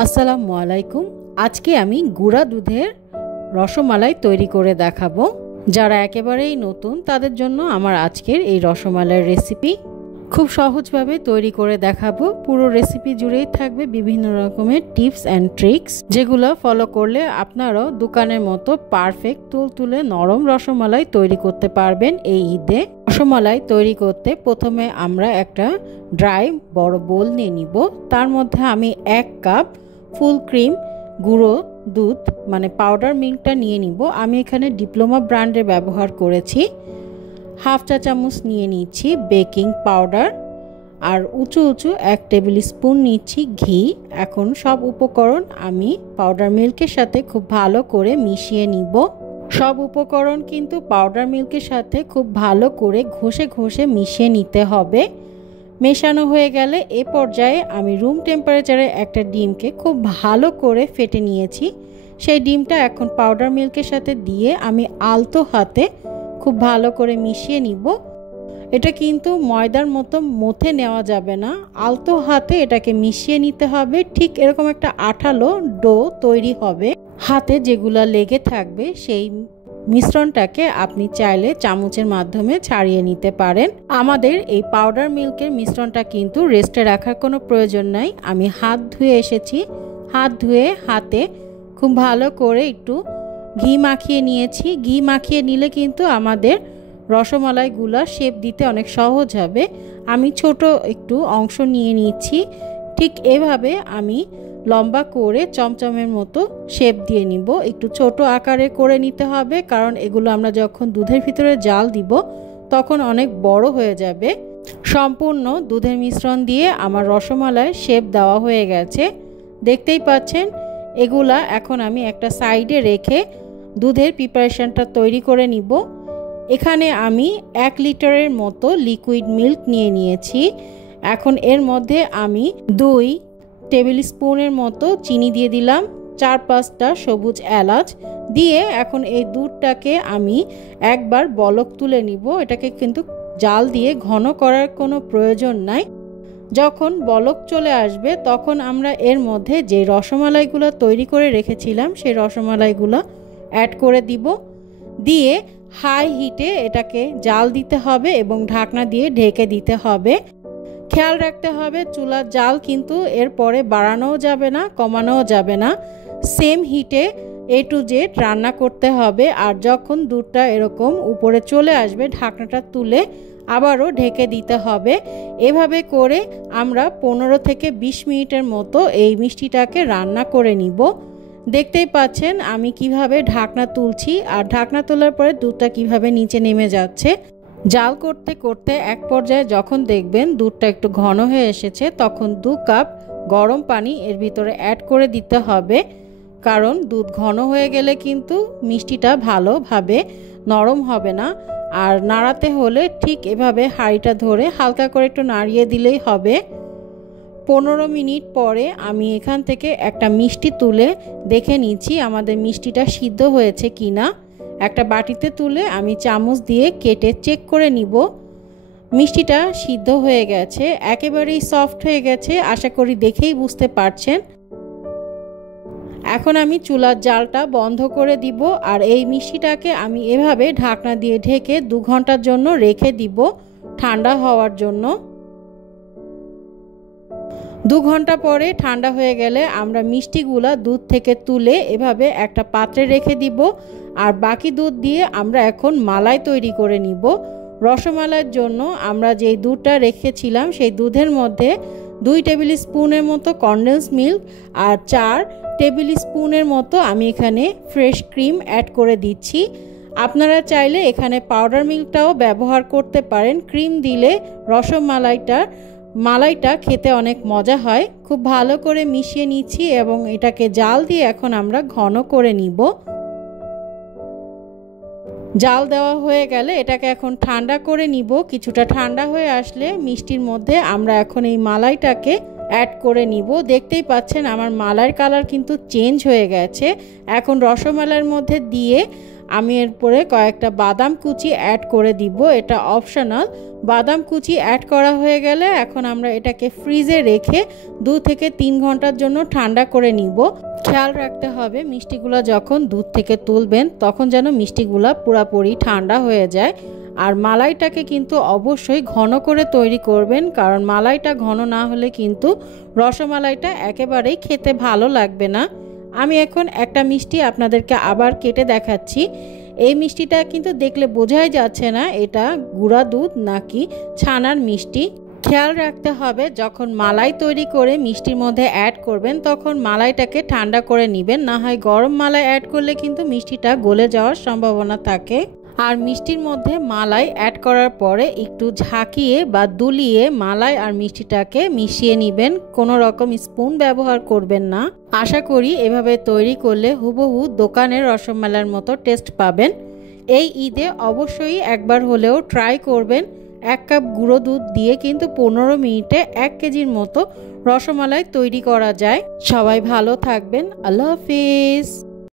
আসসালামু আলাইকুম। আজকে আমি গুঁড়া দুধের রসমালাই তৈরি করে দেখাবো। যারা একেবারেই নতুন তাদের জন্য আমার আজকের এই রসমালাইয়ের রেসিপি খুব সহজভাবে তৈরি করে দেখাবো। পুরো রেসিপি জুড়েই থাকবে বিভিন্ন রকমের টিপস অ্যান্ড ট্রিক্স, যেগুলো ফলো করলে আপনারাও দোকানের মতো পারফেক্ট তুলতুলে নরম রসমালাই তৈরি করতে পারবেন এই ঈদে। রসমালাই তৈরি করতে প্রথমে আমরা একটা ড্রাই বড় বোল নিয়ে নিব। তার মধ্যে আমি 1 কাপ ফুল ক্রিম গুঁড়ো দুধ মানে পাউডার মিল্কটা নিয়ে নিব। আমি এখানে ডিপ্লোমা ব্র্যান্ডের ব্যবহার করেছি। 1/2 চা চামচ নিয়ে নিচ্ছি বেকিং পাউডার, আর উঁচু 1 টেবিল স্পুন নিচ্ছি ঘি। এখন সব উপকরণ আমি পাউডার মিল্কের সাথে খুব ভালো করে মিশিয়ে নিব। সব উপকরণ কিন্তু পাউডার মিল্কের সাথে খুব ভালো করে ঘষে ঘষে মিশিয়ে নিতে হবে। মেশানো হয়ে গেলে এ পর্যায়ে আমি রুম টেম্পারেচারে একটা ডিমকে খুব ভালো করে ফেটে নিয়েছি। সেই ডিমটা এখন পাউডার মিল্কের সাথে দিয়ে আমি আলতো হাতে খুব ভালো করে মিশিয়ে নিব। এটা কিন্তু ময়দার মতো মথে নেওয়া যাবে না, আলতো হাতে এটাকে মিশিয়ে নিতে হবে। ঠিক এরকম একটা আঠালো ডো তৈরি হবে। হাতে যেগুলা লেগে থাকবে সেই মিশ্রণটাকে আপনি চাইলে চামচের মাধ্যমে ছাড়িয়ে নিতে পারেন। আমাদের এই পাউডার মিল্কের মিশ্রণটা কিন্তু রেস্টে রাখার কোনো প্রয়োজন নাই। আমি হাত ধুয়ে এসেছি, হাত ধুয়ে হাতে খুব ভালো করে একটু ঘি মাখিয়ে নিয়েছি। ঘি মাখিয়ে নিলে কিন্তু আমাদের রসমালাইগুলা শেপ দিতে অনেক সহজ হবে। আমি ছোট একটু অংশ নিয়ে নিচ্ছি। ঠিক এভাবে আমি লম্বা করে চমচমের মতো শেপ দিয়ে নিব। একটু ছোট আকারে করে নিতে হবে, কারণ এগুলো আমরা যখন দুধের ভিতরে জাল দিব তখন অনেক বড় হয়ে যাবে। সম্পূর্ণ দুধের মিশ্রণ দিয়ে আমার রসমালাইয়ের শেপ দেওয়া হয়ে গেছে, দেখতেই পাচ্ছেন। এগুলা এখন আমি একটা সাইডে রেখে দুধের প্রিপারেশনটা তৈরি করে নিব। এখানে আমি 1 লিটারের মতো লিকুইড মিল্ক নিয়ে নিয়েছি। এখন এর মধ্যে আমি 2 টেবিল স্পুনের মতো চিনি দিয়ে দিলাম, 4-5টা সবুজ এলাচ দিয়ে এখন এই দুধটাকে আমি একবার বলক তুলে নিব। এটাকে কিন্তু জাল দিয়ে ঘন করার কোনো প্রয়োজন নাই। যখন বলক চলে আসবে তখন আমরা এর মধ্যে যে রসমালাইগুলো তৈরি করে রেখেছিলাম সেই রসমালাইগুলো অ্যাড করে দিব। দিয়ে হাই হিটে এটাকে জাল দিতে হবে এবং ঢাকনা দিয়ে ঢেকে দিতে হবে। খেয়াল রাখতে হবে চুলার জাল কিন্তু এরপরে বাড়ানোও যাবে না, কমানোও যাবে না। সেম হিটে A to Z রান্না করতে হবে। আর যখন দুধটা এরকম উপরে চলে আসবে ঢাকনাটা তুলে আবারও ঢেকে দিতে হবে। এভাবে করে আমরা 15 থেকে 20 মিনিটের মতো এই মিষ্টিটাকে রান্না করে নিব। দেখতেই পাচ্ছেন আমি কিভাবে ঢাকনা তুলছি, আর ঢাকনা তোলার পরে দুধটা কিভাবে নিচে নেমে যাচ্ছে। জাল করতে করতে এক পর্যায়ে যখন দেখবেন দুধটা একটু ঘন হয়ে এসেছে তখন 2 কাপ গরম পানি এর ভিতরে অ্যাড করে দিতে হবে, কারণ দুধ ঘন হয়ে গেলে কিন্তু মিষ্টিটা ভালোভাবে নরম হবে না। আর নাড়াতে হলে ঠিক এভাবে হাঁড়িটা ধরে হালকা করে একটু নাড়িয়ে দিলেই হবে। 15 মিনিট পরে আমি এখান থেকে একটা মিষ্টি তুলে দেখে নিচ্ছি আমাদের মিষ্টিটা সিদ্ধ হয়েছে কিনা। একটা বাটিতে তুলে আমি চামচ দিয়ে কেটে চেক করে নিব। মিষ্টিটা সিদ্ধ হয়ে গেছে, একেবারেই সফট হয়ে গেছে, আশা করি দেখেই বুঝতে পারছেন। এখন আমি চুলার জালটা বন্ধ করে দিব, আর এই মিষ্টিটাকে আমি এভাবে ঢাকনা দিয়ে ঢেকে 2 ঘন্টার জন্য রেখে দিব ঠান্ডা হওয়ার জন্য। 2 ঘন্টা পরে ঠান্ডা হয়ে গেলে আমরা মিষ্টিগুলা দুধ থেকে তুলে এভাবে একটা পাত্রে রেখে দিব। আর বাকি দুধ দিয়ে আমরা এখন মালাই তৈরি করে নিব। রসমালাইয়ের জন্য আমরা যেই দুধটা রেখেছিলাম সেই দুধের মধ্যে 2 টেবিল স্পুনের মতো কনডেন্স মিল্ক আর 4 টেবিল স্পুনের মতো আমি এখানে ফ্রেশ ক্রিম অ্যাড করে দিচ্ছি। আপনারা চাইলে এখানে পাউডার মিল্কটাও ব্যবহার করতে পারেন। ক্রিম দিলে মালাইটা খেতে অনেক মজা হয়। খুব ভালো করে মিশিয়ে নিচ্ছি এবং এটাকে জাল দিয়ে এখন আমরা ঘন করে নিব। জাল দেওয়া হয়ে গেলে এটাকে এখন ঠান্ডা করে নিব। কিছুটা ঠান্ডা হয়ে আসলে মিষ্টির মধ্যে আমরা এখন এই মালাইটাকে অ্যাড করে নিব। দেখতেই পাচ্ছেন আমার মালাইয়ের কালার কিন্তু চেঞ্জ হয়ে গেছে। এখন রসমালাইয়ের মধ্যে দিয়ে আমি এরপরে কয়েকটা বাদাম কুচি অ্যাড করে দিব, এটা অপশনাল। বাদাম কুচি অ্যাড করা হয়ে গেলে এখন আমরা এটাকে ফ্রিজে রেখে 2 থেকে 3 ঘন্টার জন্য ঠান্ডা করে নিব। খেয়াল রাখতে হবে মিষ্টিগুলো যখন দুধ থেকে তুলবেন তখন যেন মিষ্টিগুলো পুরোপুরি ঠান্ডা হয়ে যায়। আর মালাইটাকে কিন্তু অবশ্যই ঘন করে তৈরি করবেন, কারণ মালাইটা ঘন না হলে কিন্তু রসমালাইটা একেবারেই খেতে ভালো লাগবে না। আমি এখন একটা মিষ্টি আপনাদেরকে আবার কেটে দেখাচ্ছি। এই মিষ্টিটা কিন্তু দেখলে বোঝাই যাচ্ছে না এটা গুঁড়া দুধ নাকি ছানার মিষ্টি। খেয়াল রাখতে হবে যখন মালাই তৈরি করে মিষ্টির মধ্যে অ্যাড করবেন তখন মালাইটাকে ঠান্ডা করে নেবেন, না হয় গরম মালাই অ্যাড করলে কিন্তু মিষ্টিটা গলে যাওয়ার সম্ভাবনা থাকে। আর মিষ্টির মধ্যে মালাই অ্যাড করার পরে একটু ঝাঁকিয়ে বা দুলিয়ে মালাই আর মিষ্টিটাকে মিশিয়ে নেবেন, কোনো রকম স্পুন ব্যবহার করবেন না। আশা করি এভাবে তৈরি করলে হুবহু দোকানের রসমালাইয়ের মতো টেস্ট পাবেন। এই ঈদে অবশ্যই একবার হলেও ট্রাই করবেন। 1 কাপ গুঁড়ো দুধ দিয়ে কিন্তু 15 মিনিটে 1 কেজির মতো রসমালাই তৈরি করা যায়। সবাই ভালো থাকবেন। আল্লাহ হাফিজ।